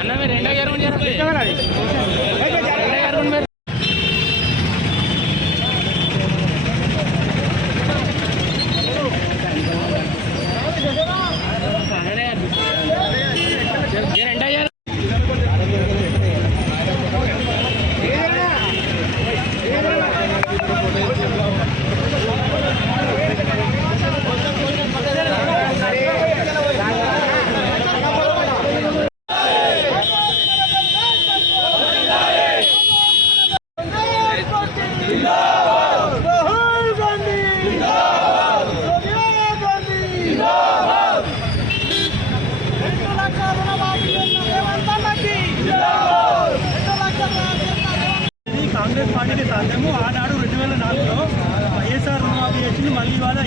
అన్న మీరు రెండో గారు కాంగ్రెస్ పార్టీకి సాధ్యము. ఆనాడు 2004లో వైఎస్ఆర్ రుణమాఫీ చేసింది. మళ్ళీ ఇవాళ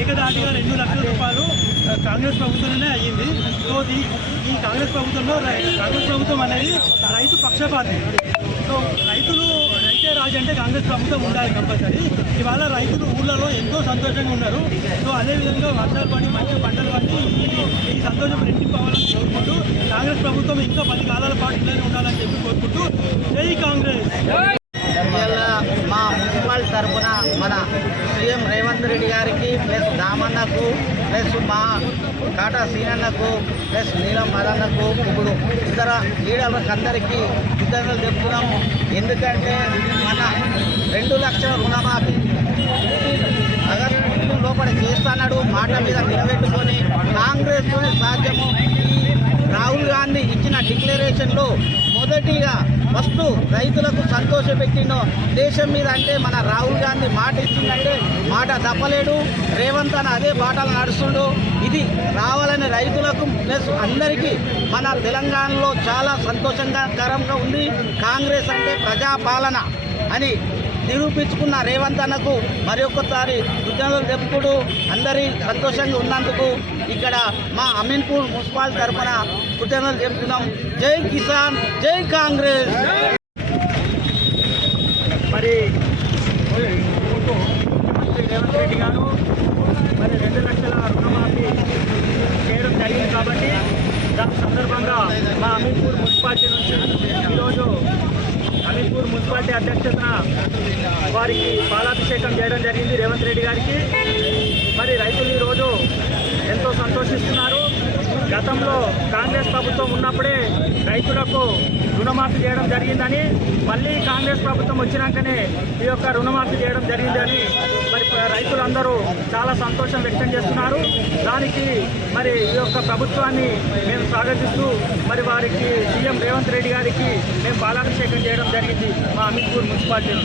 ఏకదాటిగా 2 లక్షల రూపాయలు కాంగ్రెస్ ప్రభుత్వంలోనే అయ్యింది. సో ఈ కాంగ్రెస్ ప్రభుత్వం అనేది రైతు పక్షపాతి. సో రైతే రాజు అంటే కాంగ్రెస్ ప్రభుత్వం ఉండాలి కంపల్సరీ. ఇవాళ రైతులు ఊళ్ళలో ఎంతో సంతోషంగా ఉన్నారు. సో అదేవిధంగా వర్షాలు పడి మంచి పంటలు పడి ఈ సంతోషం రెట్టింపవాలని కోరుకుంటూ కాంగ్రెస్ ప్రభుత్వం ఇంకా 10 కాలాల పాటు ఇలానే ఉండాలని చెప్పి కోరుకుంటూ జై కాంగ్రెస్. మా మున్సిపల్ తరఫున మన సీఎం రేవంత్ రెడ్డి గారికి ప్లస్ దామన్నకు ప్లస్ మా కాటా సీనన్నకు ప్లస్ నీలం మదన్నకు ఇప్పుడు ఇతర లీడర్లకు అందరికీ కృతజ్ఞతలు చెప్తున్నాము. ఎందుకంటే మన 2 లక్షల రుణమాఫీ ఆగస్టు లోపల చేస్తున్నాడు. మాట మీద నిలబెట్టుకొని కాంగ్రెస్తోనే సాధ్యము. రాహుల్ గాంధీ ఇచ్చిన డిక్లరేషన్లో మొదటిగా ఫస్ట్ రైతులకు సంతోషపెట్టిండో దేశం మీద అంటే మన రాహుల్ గాంధీ మాట ఇచ్చిందంటే మాట తప్పలేడు. రేవంత్ అన్న అదే బాటలు నడుస్తుండు. ఇది రావాలని రైతులకు ప్లస్ అందరికీ మన తెలంగాణలో చాలా సంతోషకరంగా ఉంది. కాంగ్రెస్ అంటే ప్రజాపాలన అని నిరూపించుకున్న రేవంత్ అన్నకు మరి ఒక్కసారి కృతజ్ఞతలు చెప్పుకుంటూ అందరి సంతోషంగా ఉన్నందుకు ఇక్కడ మా అమీన్పూర్ మున్సిపాలిటీ తరఫున కృతజ్ఞతలు చెప్తున్నాం. జై కిసాన్, జై కాంగ్రెస్. మరి ముఖ్యమంత్రి రేవంత్ రెడ్డి గారు మరి 2 లక్షల రుణమాఫీ చేయడం జరిగింది కాబట్టి దాని సందర్భంగా మా అమీన్పూర్ మున్సిపాలిటీ నుంచి ఈరోజు అమీన్పూర్ మున్సిపాలిటీ అధ్యక్షతన వారికి పాలాభిషేకం చేయడం జరిగింది రేవంత్ రెడ్డి గారికి. మరి రైతులు ఈరోజు ఎంతో సంతోషిస్తున్నారు. గతంలో కాంగ్రెస్ ప్రభుత్వం ఉన్నప్పుడే రైతులకు రుణమాఫీ చేయడం జరిగిందని, మళ్ళీ కాంగ్రెస్ ప్రభుత్వం వచ్చినాకనే ఈ యొక్క రుణమాఫీ చేయడం జరిగిందని మరి రైతులందరూ చాలా సంతోషం వ్యక్తం చేస్తున్నారు. దానికి మరి ఈ యొక్క ప్రభుత్వాన్ని మేము స్వాగతిస్తూ మరి వారికి సీఎం రేవంత్ రెడ్డి గారికి మేము పాలాభిషేకం చేయడం జరిగింది మా అమీన్పూర్ మున్సిపాలిటీ.